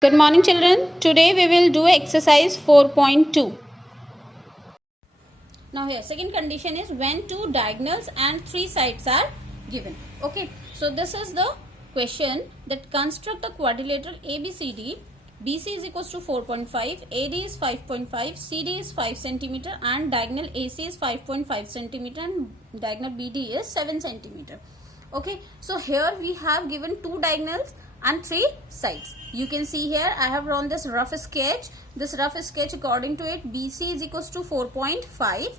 Good morning children. Today we will do exercise 4.2. Now here second condition is when two diagonals and three sides are given. Okay. So this is the question that construct a quadrilateral ABCD. BC is equals to 4.5, AD is 5.5, CD is 5 centimeter and diagonal AC is 5.5 centimeter and diagonal BD is 7 centimeter. Okay. So here we have given two diagonals and three sides. You can see here I have drawn this rough sketch. This rough sketch, according to it, BC is equals to 4.5,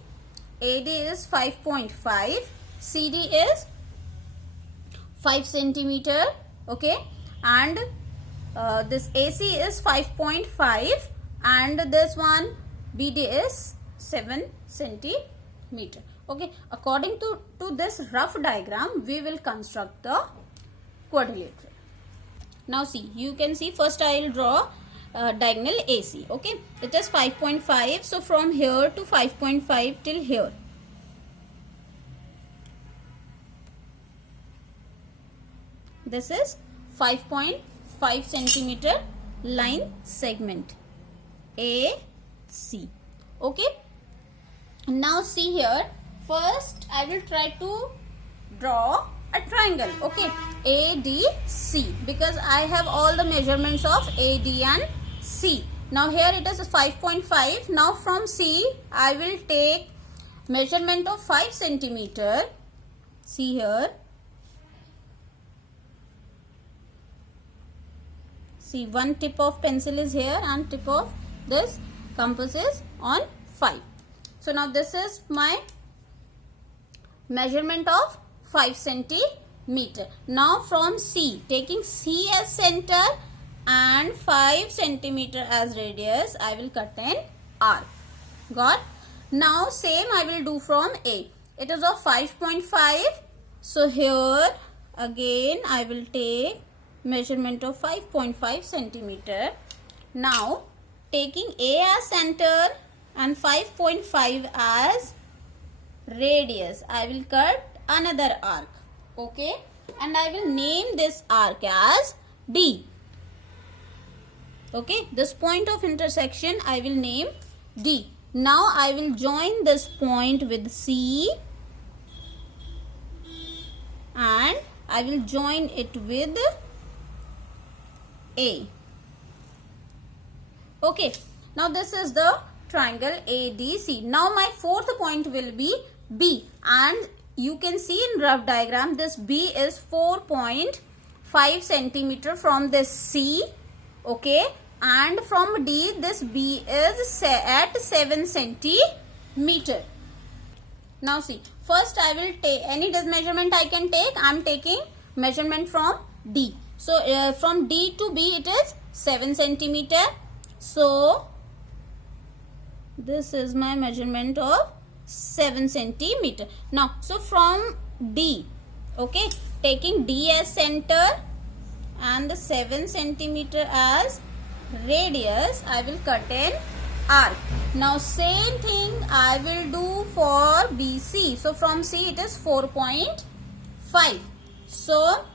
AD is 5.5, CD is 5 centimeter. Okay, and this AC is 5.5 and this one BD is 7 centimeter. Okay, according to this rough diagram we will construct the quadrilateral. Now see, you can see first I will draw diagonal AC. Okay, it is 5.5. So from here to 5.5 till here. This is 5.5 centimeter line segment AC. Okay. Now see here. First I will try to draw a triangle. Okay, ADC, because I have all the measurements of AD and C. Now here it is 5.5. Now from C I will take measurement of 5 centimeter. See here. See, one tip of pencil is here and tip of this compass is on 5. So now this is my measurement of 5 centimeter. Now from C, taking C as center and 5 centimeter as radius, I will cut an arc. Got? Now same I will do from A. It is of 5.5. So here again I will take measurement of 5.5 centimeter. Now taking A as center and 5.5 as radius, I will cut another arc. Okay, and I will name this arc as D. Okay, this point of intersection I will name D. Now I will join this point with C and I will join it with A. Okay, now this is the triangle ADC. Now my fourth point will be B, and you can see in rough diagram this B is 4.5 centimeter from this C. Okay, and from D this B is at 7 centimeter. Now see, first I will take any measurement I can take. I am taking measurement from D. So from D to B it is 7 centimeter. So this is my measurement of 7 centimeter. Now so from D, okay, taking D as center and the 7 centimeter as radius, I will cut an arc. Now same thing I will do for BC. So from C it is 4.5. So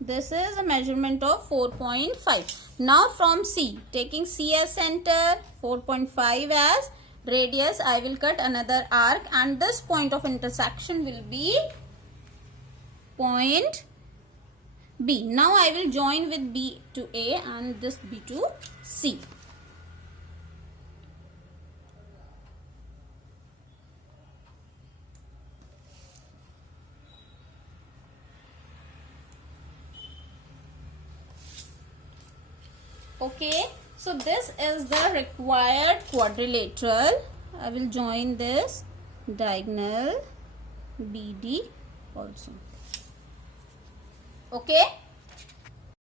this is a measurement of 4.5. Now from C, taking C as center, 4.5 as radius, I will cut another arc and this point of intersection will be point B. Now I will join with B to A and this B to C. Okay, so this is the required quadrilateral. I will join this diagonal BD also. Okay.